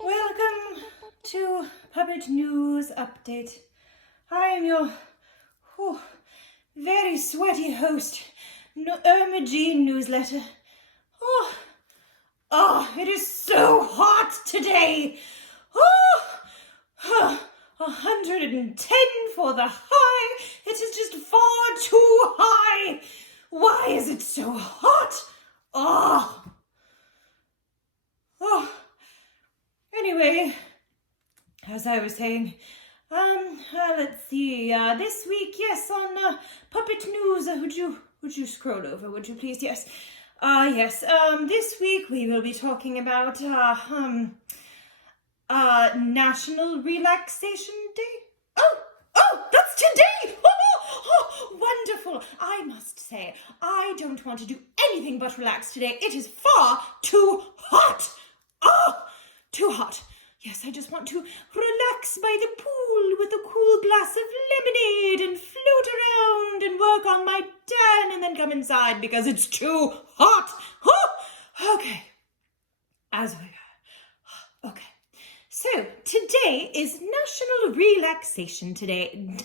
Welcome to Puppet News Update. I am your very sweaty host, Irma Jean Newsletter. It is so hot today. 110 for the high. It is just far too high. Why is it so hot? Anyway, as I was saying, let's see, this week, yes, on Puppet News, would you scroll over, would you please? Yes. This week we will be talking about, National Relaxation Day. Oh, that's today! Wonderful. I must say, I don't want to do anything but relax today. It is far too hot. Too hot. Yes, I just want to relax by the pool with a cool glass of lemonade and float around and work on my tan and then come inside because it's too hot. Okay. As we go. Okay. So, today is National Relaxation Day.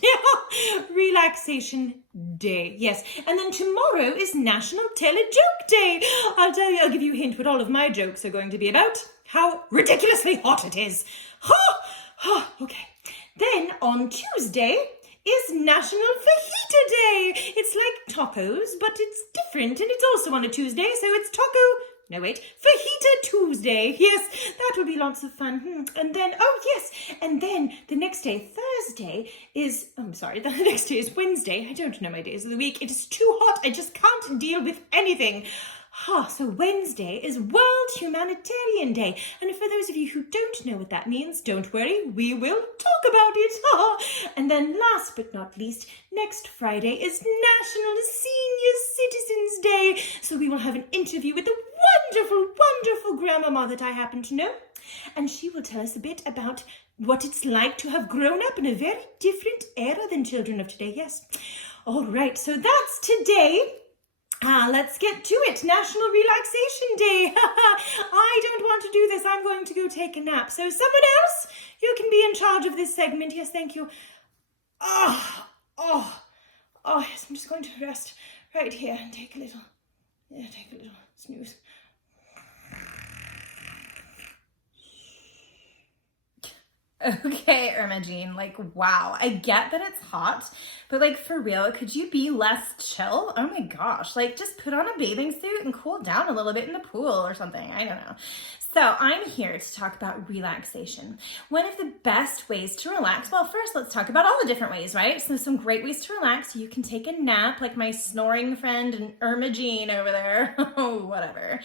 Relaxation Day, yes. And then tomorrow is National Tell a Joke Day. I'll give you a hint what all of my jokes are going to be about. How ridiculously hot it is. Okay. Then on Tuesday is National Fajita Day. It's like tacos, but it's different, and it's also on a Tuesday, so it's Fajita Tuesday. Yes, that would be lots of fun. And then, and then the next day, Thursday, the next day is Wednesday. I don't know my days of the week. It is too hot. I just can't deal with anything. So Wednesday is World Humanitarian Day. And for those of you who don't know what that means, don't worry, we will talk about it. And then last but not least, next Friday is National Senior Citizens Day. So we will have an interview with a wonderful, wonderful grandmama that I happen to know. And she will tell us a bit about what it's like to have grown up in a very different era than children of today. Yes. All right. So that's today. Let's get to it. National Relaxation Day. I don't want to do this. I'm going to go take a nap. So someone else, you can be in charge of this segment. Yes, thank you. Yes, I'm just going to rest right here and take a little snooze. Okay, Irma Jean, wow. I get that it's hot, but for real, could you be less chill? Oh my gosh, just put on a bathing suit and cool down a little bit in the pool or something. I don't know. So I'm here to talk about relaxation. One of the best ways to relax, well, first let's talk about all the different ways, right? So some great ways to relax. You can take a nap like my snoring friend and Irma Jean over there, whatever.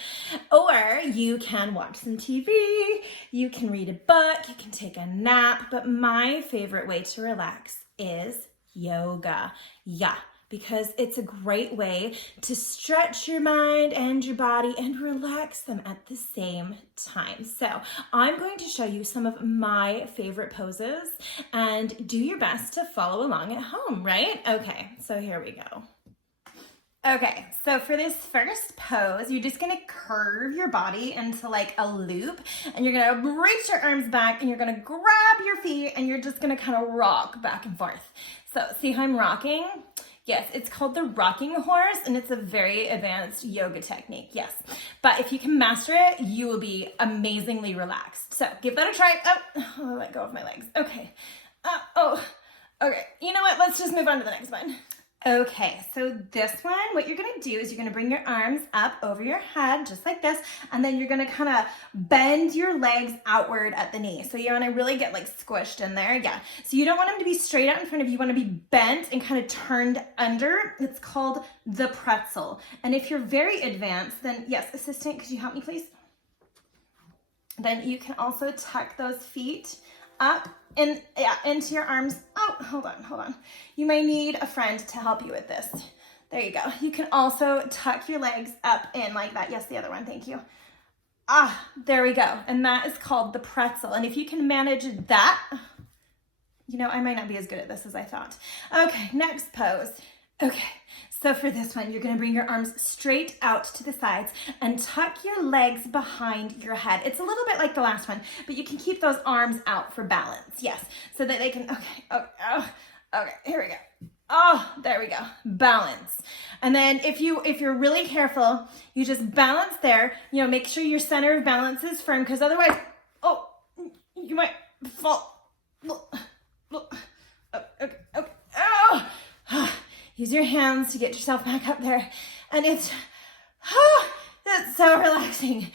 Or you can watch some TV, you can read a book, you can take a nap, but my favorite way to relax is yoga. Yeah. Because it's a great way to stretch your mind and your body and relax them at the same time. So I'm going to show you some of my favorite poses and do your best to follow along at home, right? Okay, so here we go. Okay, so for this first pose, you're just gonna curve your body into a loop, and you're gonna reach your arms back and you're gonna grab your feet and you're just gonna kind of rock back and forth. So see how I'm rocking? Yes, it's called the rocking horse, and it's a very advanced yoga technique, yes. But if you can master it, you will be amazingly relaxed. So give that a try. Oh, let go of my legs. Okay. Okay. You know what? Let's just move on to the next one. Okay, so this one, what you're gonna do is you're gonna bring your arms up over your head, just like this, and then you're gonna kind of bend your legs outward at the knee. So you wanna really get squished in there, yeah. So you don't want them to be straight out in front of you, you wanna be bent and kind of turned under. It's called the pretzel. And if you're very advanced, then yes, assistant, could you help me please? Then you can also tuck those feet up and into your arms. Oh, hold on. You may need a friend to help you with this. There you go. You can also tuck your legs up in like that. Yes, the other one. Thank you. There we go. And that is called the pretzel. And if you can manage that, I might not be as good at this as I thought. Okay, next pose. Okay, so for this one, you're gonna bring your arms straight out to the sides and tuck your legs behind your head. It's a little bit like the last one, but you can keep those arms out for balance. Yes, so that they can, okay, here we go. Oh, there we go, balance. And then if you're really careful, you just balance there, make sure your center of balance is firm, because otherwise, you might fall. Okay. Oh. Use your hands to get yourself back up there. And it's so relaxing.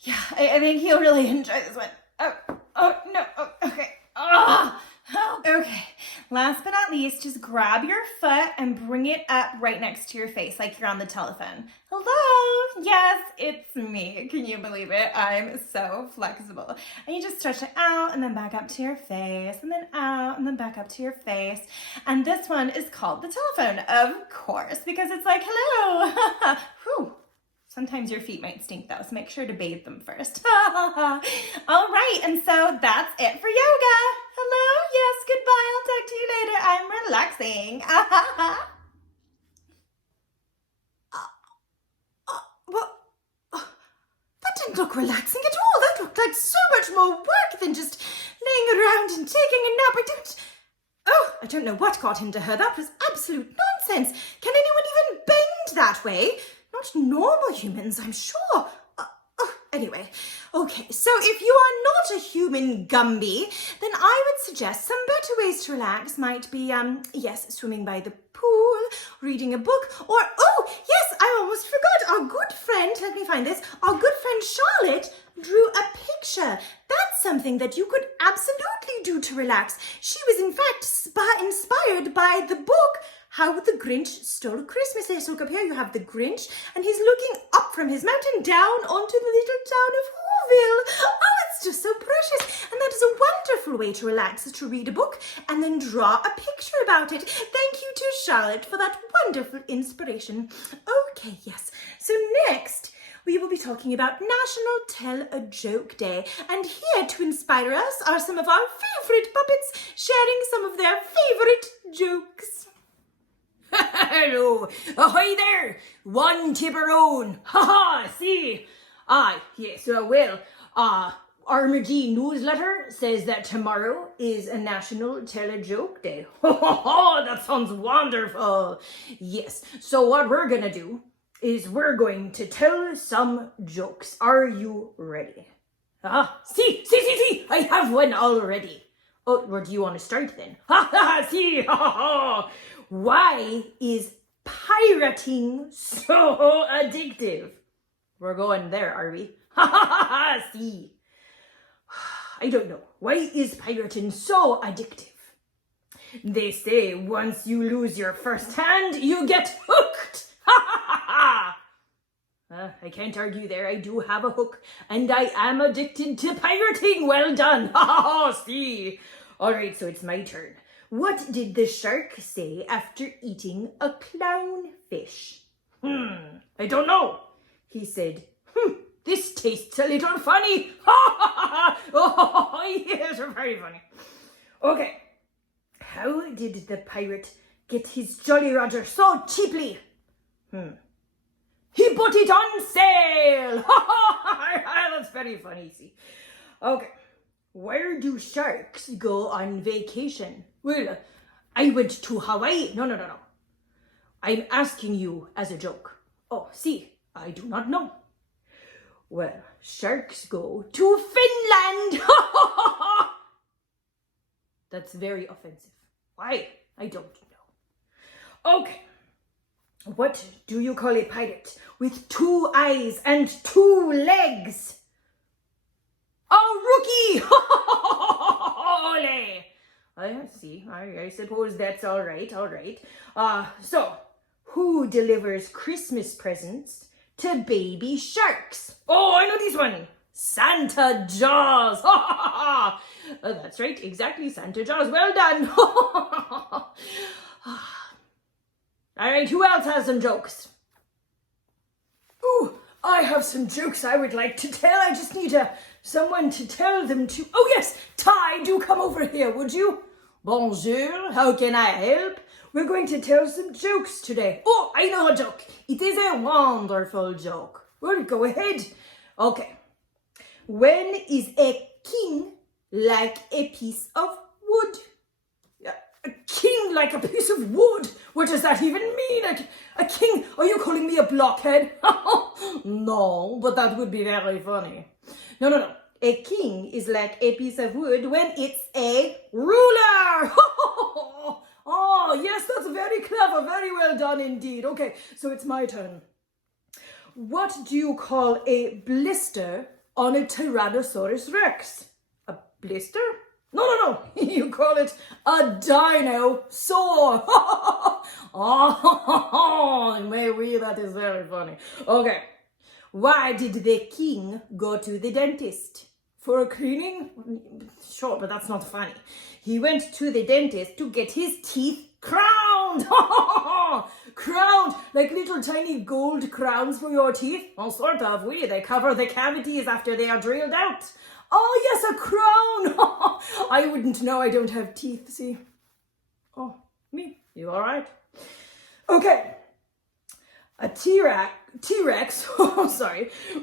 Yeah, I think you'll really enjoy this one. Okay. Okay. Last but not least, just grab your foot and bring it up right next to your face like you're on the telephone. Hello? Yes, it's me. Can you believe it? I'm so flexible. And you just stretch it out and then back up to your face and then out and then back up to your face. And this one is called the telephone, of course, because it's like, hello. Whew. Sometimes your feet might stink though, so make sure to bathe them first. All right, and so that's it for yoga. Hello, yes, goodbye. I'll talk to you later. I'm relaxing. That didn't look relaxing at all. That looked like so much more work than just laying around and taking a nap. I don't know what got into her. That was absolute nonsense. Can anyone even bend that way? Not normal humans, I'm sure. Anyway, okay, so if you are not a human Gumby, then I would suggest some better ways to relax might be, swimming by the pool, reading a book, or, yes, I almost forgot, our good friend, let me find this, our good friend Charlotte drew a picture. That's something that you could absolutely do to relax. She was, in fact, inspired by the book How the Grinch Stole Christmas. Let's look up here. You have the Grinch, and he's looking up from his mountain down onto the little town of Whoville. Oh, it's just so precious. And that is a wonderful way to relax, is to read a book and then draw a picture about it. Thank you to Charlotte for that wonderful inspiration. Okay, yes. So next, we will be talking about National Tell a Joke Day. And here to inspire us are some of our favorite puppets sharing some of their favorite jokes. Hello, ahoy there, one tipperone. Ha, see. Yes, Armagee newsletter says that tomorrow is a National Tell a Joke Day. That sounds wonderful. Yes, so what we're gonna do is we're going to tell some jokes. Are you ready? See, I have one already. Oh, where do you want to start then? See, why is pirating so addictive? We're going there, are we? See. I don't know. Why is pirating so addictive? They say once you lose your first hand, you get hooked. I can't argue there. I do have a hook, and I am addicted to pirating. Well done. See. All right, so it's my turn. What did the shark say after eating a clownfish? I don't know. He said, this tastes a little funny. Oh, yes, very funny. Okay. How did the pirate get his Jolly Roger so cheaply? He put it on sale. That's very funny, see. Okay. Where do sharks go on vacation? Well, I went to Hawaii. No. I'm asking you as a joke. Oh, see, I do not know. Well, sharks go to Finland. That's very offensive. Why? I don't know. Okay. What do you call a pirate with 2 eyes and 2 legs? A rookie! Ole! I see. I suppose that's all right. So, who delivers Christmas presents to baby sharks? Oh, I know this one. Santa Jaws. That's right. Exactly. Santa Jaws. Well done. All right. Who else has some jokes? Ooh, I have some jokes I would like to tell. I just need someone to tell them to. Oh, yes. Ty, do come over here, would you? Bonjour. How can I help? we're going to tell some jokes today. Oh, I know a joke. It is a wonderful joke. Well, go ahead. Okay. When is a king like a piece of wood? A king like a piece of wood? What does that even mean? A king? Are you calling me a blockhead? No, but that would be very funny. No. A king is like a piece of wood when it's a ruler. Oh, yes, that's very clever. Very well done indeed. Okay, so it's my turn. What do you call a blister on a Tyrannosaurus Rex? A blister? No. You call it a dinosaur. Oh, maybe that is very funny. Okay. Why did the king go to the dentist? For a cleaning? Sure, but that's not funny. He went to the dentist to get his teeth crowned. Crowned, like little tiny gold crowns for your teeth? Well, sort of, they cover the cavities after they are drilled out. Oh, yes, a crown. I wouldn't know, I don't have teeth, see? Oh, me, you all right? Okay. A T-Rex,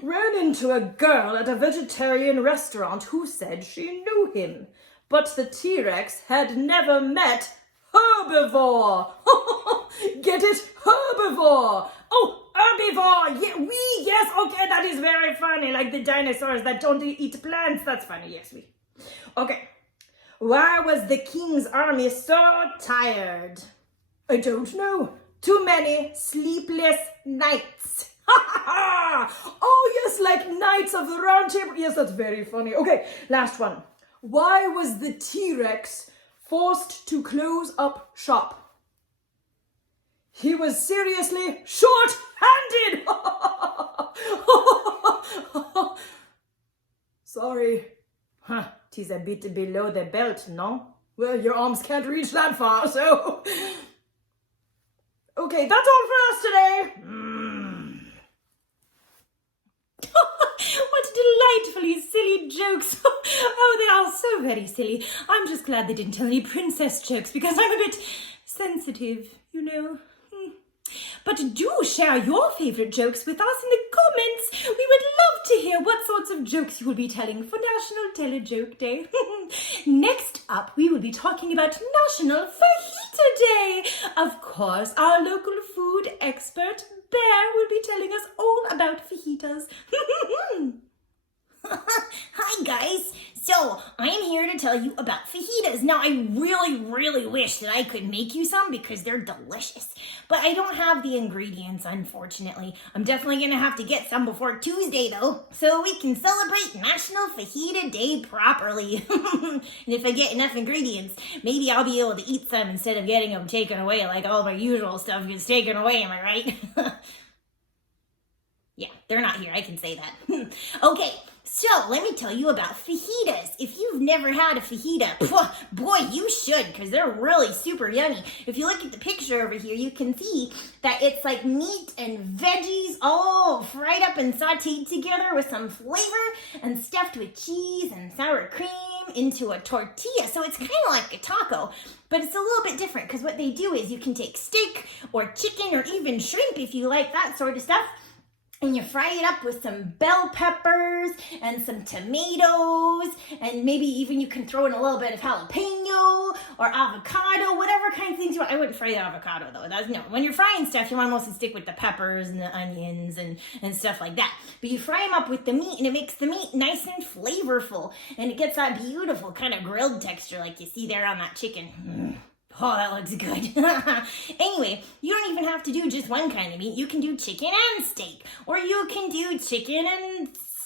ran into a girl at a vegetarian restaurant who said she knew him. But the T-Rex had never met herbivore. Get it? Herbivore. Oh, herbivore. Yeah, yes, okay, that is very funny. Like the dinosaurs that don't eat plants. That's funny, yes, Okay. Why was the king's army so tired? I don't know. Too many sleepless nights. Oh, yes, like Knights of the Round Table. Yes, that's very funny. Okay, last one. Why was the T-Rex forced to close up shop? He was seriously short-handed. Sorry. Tis a bit below the belt, no? Well, your arms can't reach that far, so... Okay, that's all for us today. What delightfully silly jokes. Oh, they are so very silly. I'm just glad they didn't tell any princess jokes because I'm a bit sensitive, you know. But do share your favourite jokes with us in the comments. We would love to hear what sorts of jokes you will be telling for National Telejoke Day. Next up, we will be talking about National Fajita Day. Of course, our local food expert, Bear, will be telling us all about fajitas. Hi guys, so I'm here to tell you about fajitas. Now I really wish that I could make you some because they're delicious, but I don't have the ingredients, unfortunately. I'm definitely gonna have to get some before Tuesday though, so we can celebrate National Fajita Day properly. And if I get enough ingredients, maybe I'll be able to eat some instead of getting them taken away like all my usual stuff gets taken away, am I right? Yeah, they're not here, I can say that. Okay, so let me tell you about fajitas. If you've never had a fajita, boy, you should, because they're really super yummy. If you look at the picture over here, you can see that it's like meat and veggies all fried up and sauteed together with some flavor and stuffed with cheese and sour cream into a tortilla. So it's kind of like a taco, but it's a little bit different because what they do is you can take steak or chicken or even shrimp if you like that sort of stuff, and you fry it up with some bell peppers and some tomatoes, and maybe even you can throw in a little bit of jalapeno or avocado, whatever kind of things you want. I wouldn't fry the avocado though. No, when you're frying stuff, you want to mostly stick with the peppers and the onions and stuff like that. But you fry them up with the meat, and it makes the meat nice and flavorful, and it gets that beautiful kind of grilled texture like you see there on that chicken. Oh, that looks good. Anyway, you don't even have to do just one kind of meat. You can do chicken and steak, or you can do chicken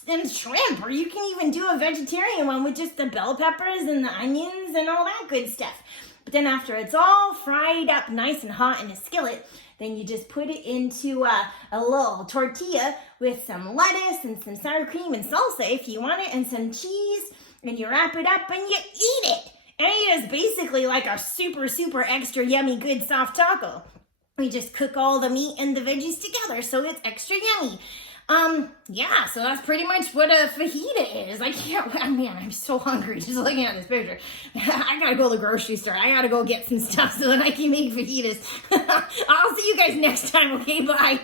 and shrimp, or you can even do a vegetarian one with just the bell peppers and the onions and all that good stuff. But then after it's all fried up nice and hot in a skillet, then you just put it into a little tortilla with some lettuce and some sour cream and salsa if you want it, and some cheese, and you wrap it up and you eat it. And it is basically like a super extra yummy good soft taco. We just cook all the meat and the veggies together, so it's extra yummy. Yeah, so that's pretty much what a fajita is. I can't, man, I'm so hungry just looking at this picture. I gotta go to the grocery store. I gotta go get some stuff so that I can make fajitas. I'll see you guys next time, okay? Bye.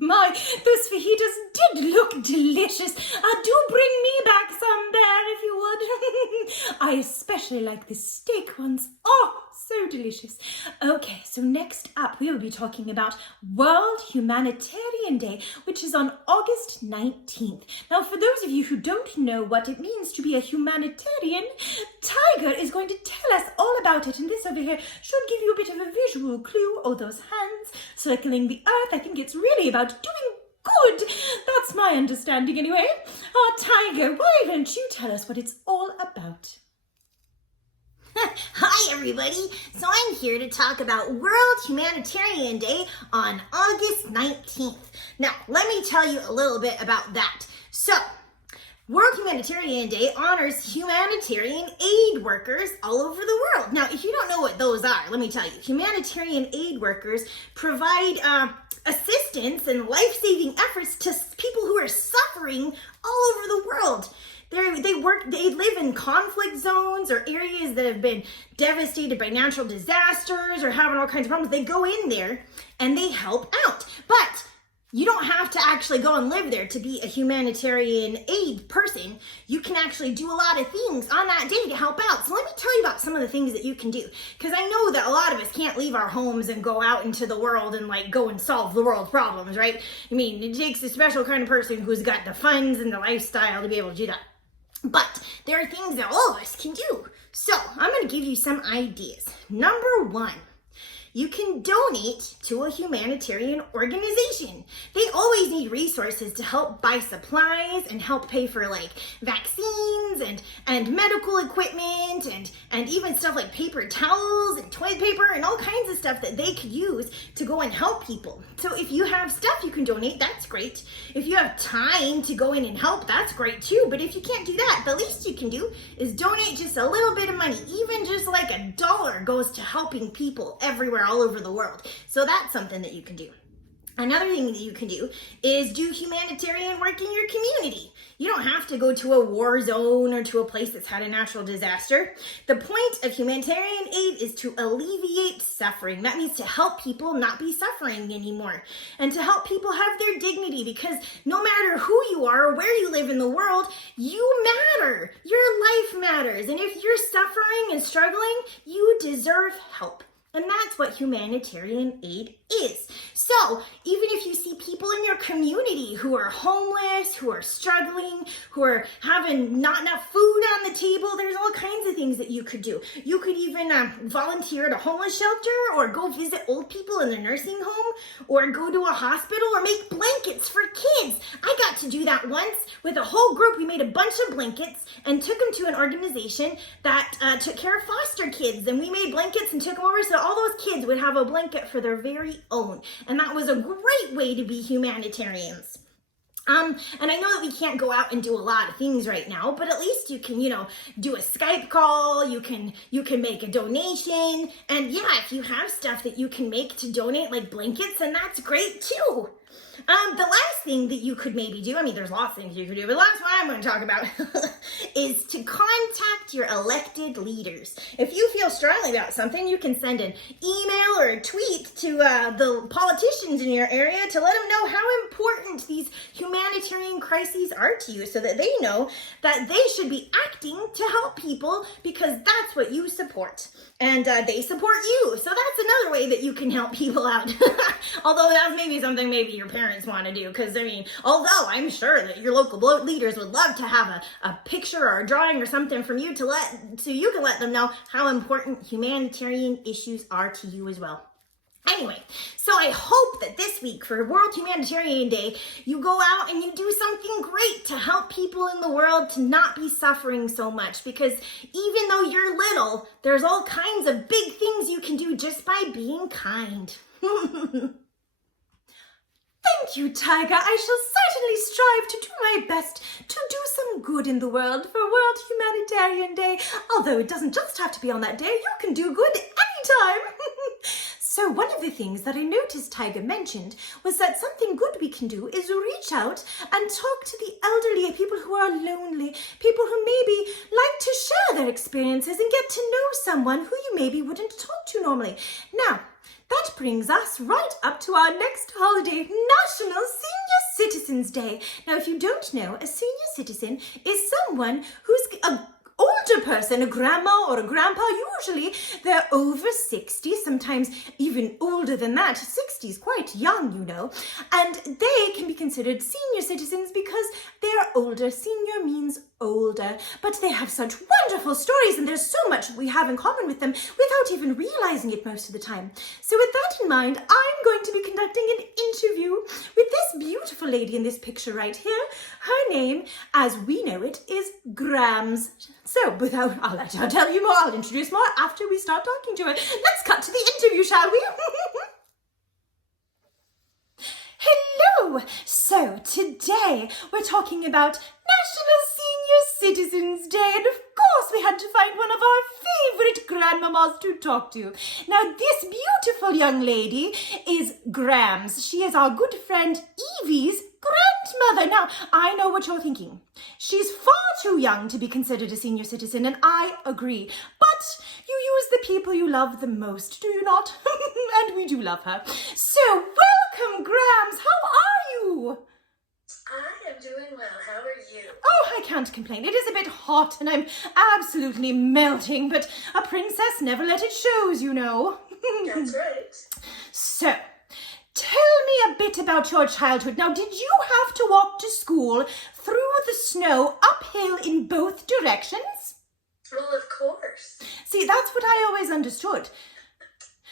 My, those fajitas did look delicious. Do bring me back some, Bear, if you would. I especially like the steak ones. Oh, so delicious. Okay, so next up we will be talking about World Humanitarian Day, which is on August 19th. Now, for those of you who don't know what it means to be a humanitarian, Tiger is going to tell us all about it, and this over here should give you a bit of a visual clue. Oh, those hands circling the earth. I think it's really about doing good. That's my understanding anyway. Tiger, why don't you tell us what it's all about? Hi, everybody. So I'm here to talk about World Humanitarian Day on August 19th. Now, let me tell you a little bit about that. So, World Humanitarian Day honors humanitarian aid workers all over the world. Now, if you don't know what those are, let me tell you. Humanitarian aid workers provide assistance and life-saving efforts to people who are suffering all over the world. They live in conflict zones or areas that have been devastated by natural disasters or having all kinds of problems. They go in there and they help out. But you don't have to actually go and live there to be a humanitarian aid person. You can actually do a lot of things on that day to help out. So let me tell you about some of the things that you can do. Because I know that a lot of us can't leave our homes and go out into the world and like go and solve the world's problems, right? I mean, it takes a special kind of person who's got the funds and the lifestyle to be able to do that. But there are things that all of us can do. So I'm going to give you some ideas. Number one, you can donate to a humanitarian organization. They always need resources to help buy supplies and help pay for like vaccines and medical equipment and even stuff like paper towels and toilet paper and all kinds of stuff that they could use to go and help people. So if you have stuff you can donate, that's great. If you have time to go in and help, that's great too. But if you can't do that, the least you can do is donate just a little bit of money. Even just like $1 goes to helping people everywhere all over the world. So that's something that you can do. Another thing that you can do is do humanitarian work in your community. You don't have to go to a war zone or to a place that's had a natural disaster. The point of humanitarian aid is to alleviate suffering. That means to help people not be suffering anymore and to help people have their dignity, because no matter who you are or where you live in the world, you matter. Your life matters. And if you're suffering and struggling, you deserve help. And that's what humanitarian aid is. So even if you see people in your community who are homeless, who are struggling, who are having not enough food on the table, there's all kinds of things that you could do. You could even volunteer at a homeless shelter, or go visit old people in their nursing home, or go to a hospital, or make blankets for kids. I got to do that once with a whole group. We made a bunch of blankets and took them to an organization that took care of foster kids. And we made blankets and took them over so all those kids would have a blanket for their very own. And that was a great way to be humanitarians. And I know that we can't go out and do a lot of things right now, but at least you can, do a Skype call, you can make a donation, and yeah, if you have stuff that you can make to donate, like blankets, then that's great too. The last thing that you could maybe do, there's lots of things you could do, but the last one I'm going to talk about is to contact your elected leaders. If you feel strongly about something, you can send an email or a tweet to the politicians in your area to let them know how important these humanitarian crises are to you, so that they know that they should be acting to help people, because that's what you support. And they support you. So that's another way that you can help people out. Although that's maybe something maybe your parents want to do. Because, although I'm sure that your local leaders would love to have a picture or a drawing or something from you so you can let them know how important humanitarian issues are to you as well. Anyway, so I hope that this week for World Humanitarian Day, you go out and you do something great to help people in the world to not be suffering so much. Because even though you're little, there's all kinds of big things you can do just by being kind. Thank you, Tiger. I shall certainly strive to do my best to do some good in the world for World Humanitarian Day. Although it doesn't just have to be on that day. You can do good anytime. So one of the things that I noticed Tiger mentioned was that something good we can do is reach out and talk to the elderly, people who are lonely, people who maybe like to share their experiences and get to know someone who you maybe wouldn't talk to normally. Now, that brings us right up to our next holiday, National Senior Citizens Day. Now, if you don't know, a senior citizen is someone who's a older person, a grandma or a grandpa. Usually they're over 60, sometimes even older than that. 60 is quite young, you know. And they can be considered senior citizens because they're older. Senior means older, but they have such wonderful stories and there's so much we have in common with them without even realizing it most of the time. So with that in mind, I'm going to be conducting an interview with this beautiful lady in this picture right here. Her name, as we know it, is Grams. So without, I'll tell you more, I'll introduce more after we start talking to her. Let's cut to the interview, shall we? Hello! So today we're talking about National Senior Citizens Day, and of course we had to find one of our favourite grandmamas to talk to. Now this beautiful young lady is Grams. She is our good friend Evie's grandmother. Now I know what you're thinking. She's far too young to be considered a senior citizen, and I agree. But you use the people you love the most, do you not? And we do love her. So welcome, Grams. How are you? I am doing well. How are you? Oh, I can't complain. It is a bit hot and I'm absolutely melting, but a princess never let it shows, you know. That's right. So, tell me a bit about your childhood. Now, did you have to walk to school through the snow uphill in both directions? Well, of course. See, that's what I always understood.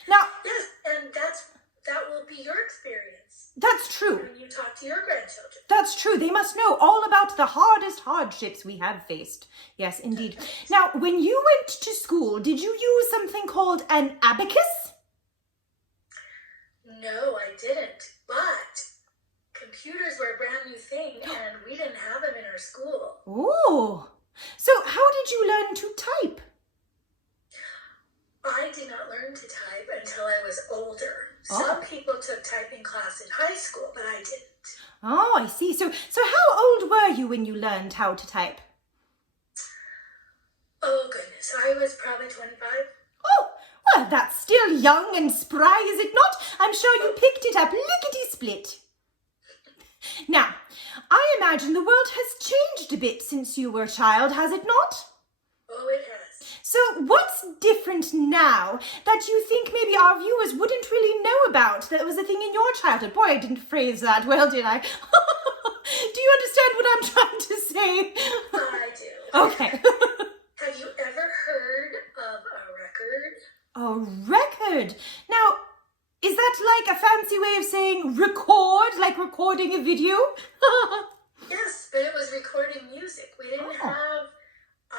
Now, Yes, and that will be your experience that's true. when you talk to your grandchildren. That's true. They must know all about the hardest hardships we have faced. Yes, indeed. Now, when you went to school, did you use something called an abacus? No, I didn't. But computers were a brand new thing, and we didn't have them in our school. Oh, so how did you learn to type? I did not learn to type until I was older. Oh. Some people took typing class in high school, but I didn't. Oh, I see. So how old were you when you learned how to type? Oh, goodness. I was probably 25. Oh, well, that's still young and spry, is it not? I'm sure you picked it up lickety-split. Now, I imagine the world has changed a bit since you were a child, has it not? Oh, it has. So what's different now that you think maybe our viewers wouldn't really know about that was a thing in your childhood? Boy, I didn't phrase that well, did I? Do you understand what I'm trying to say? I do. Okay. Have you ever heard of a record? A record. Now, is that like a fancy way of saying record, like recording a video? Yes, but it was recording music. We didn't Oh. have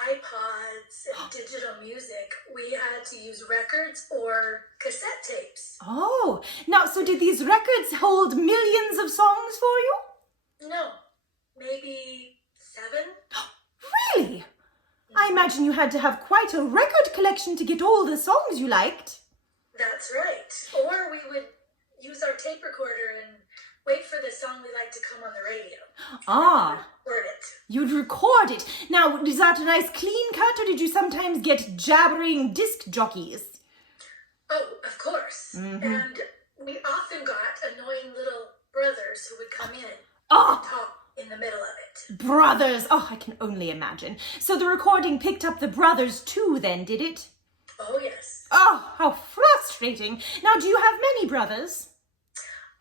iPods and digital music. We had to use records or cassette tapes. Oh, now, so did these records hold millions of songs for you? No, maybe 7? Really? I imagine you had to have quite a record collection to get all the songs you liked. That's right. Or we would use our tape recorder and wait for the song we like to come on the radio. Ah, Record it. you'd record it. Now, is that a nice clean cut or did you sometimes get jabbering disc jockeys? Oh, of course. And we often got annoying little brothers who would come in and Oh, talk in the middle of it. brothers. Oh, I can only imagine. So the recording picked up the brothers too then, did it? Oh, yes. Oh, how frustrating. Now, do you have many brothers?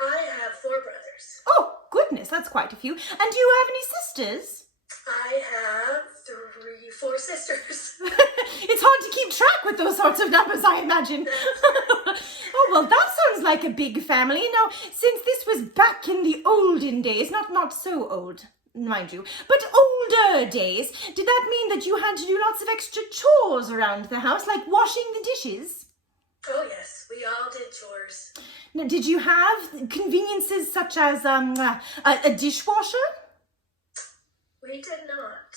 I have 4 brothers. Oh, goodness, that's quite a few. And do you have any sisters? I have 4 sisters. It's hard to keep track with those sorts of numbers, I imagine. Oh, well, that sounds like a big family. Now, since this was back in the olden days, not so old, mind you, but older days, did that mean that you had to do lots of extra chores around the house, like washing the dishes? Oh, yes, we all did chores. Now, did you have conveniences such as a dishwasher? We did not.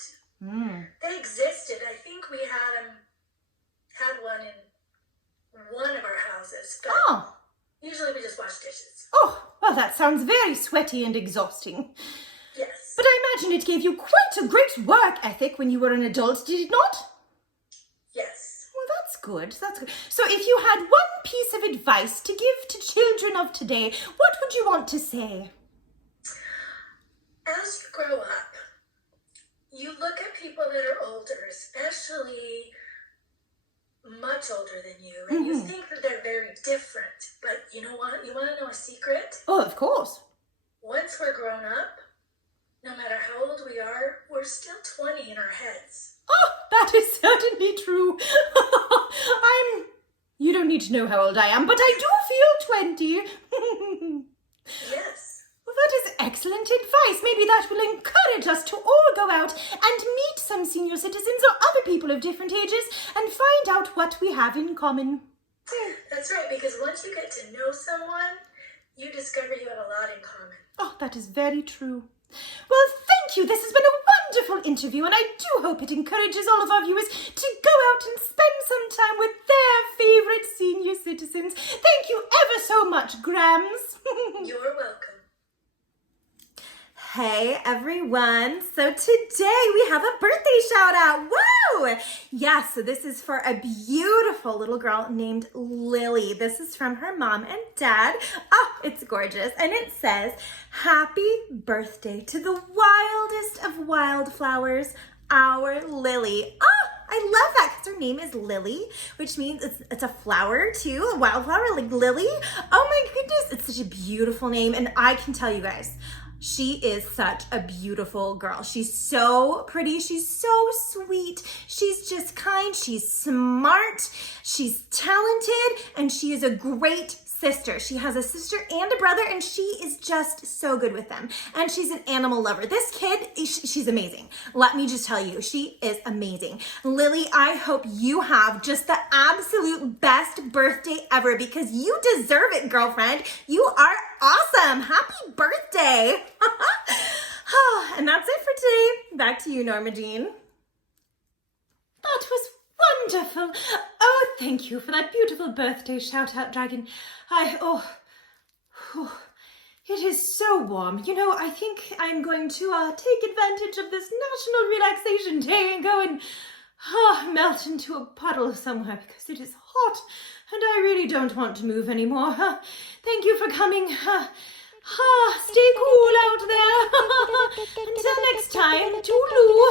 They existed. I think we had one in one of our houses, but Oh, usually we just wash dishes. well, that sounds very sweaty and exhausting. Yes. But I imagine it gave you quite a great work ethic when you were an adult, did it not? Yes. Well, that's good. That's good. So if you had one piece of advice to give to children of today, what would you want to say? As you grow up, you look at people that are older, especially much older than you, and you think that they're very different. But you know what? You want to know a secret? Oh, of course. Once we're grown up, no matter how old we are, we're still 20 in our heads. Oh, that is certainly true. You don't need to know how old I am, but I do feel 20. Yes. Well, that is excellent advice. Maybe that will encourage us to all go out and meet some senior citizens or other people of different ages and find out what we have in common. That's right, because once you get to know someone, you discover you have a lot in common. Oh, that is very true. Well, thank you. This has been a wonderful interview, and I do hope it encourages all of our viewers to go out and spend some time with their favourite senior citizens. Thank you ever so much, Grams. You're welcome. Hey everyone, so today we have a birthday shout out. Woo! Yes, so this is for a beautiful little girl named Lily. This is from her mom and dad. Oh, it's gorgeous. And it says, happy birthday to the wildest of wildflowers, our Lily. Oh, I love that because her name is Lily, which means it's a flower too, a wildflower like Lily. Oh my goodness, it's such a beautiful name. And I can tell you guys, she is such a beautiful girl. She's so pretty. She's so sweet. She's just kind. She's smart. She's talented. And she is a great sister. She has a sister and a brother, and she is just so good with them. And she's an animal lover. This kid, she's amazing. Let me just tell you, she is amazing. Lily, I hope you have just the absolute best birthday ever because you deserve it, girlfriend. You are awesome. Happy birthday. And that's it for today. Back to you, Norma Jean. That was wonderful. Oh, thank you for that beautiful birthday shout out, Dragon. It is so warm. You know, I think I'm going to take advantage of this National Relaxation Day and go and melt into a puddle somewhere because it is hot and I really don't want to move anymore. Thank you for coming. Stay cool out there. Until next time, toodaloo.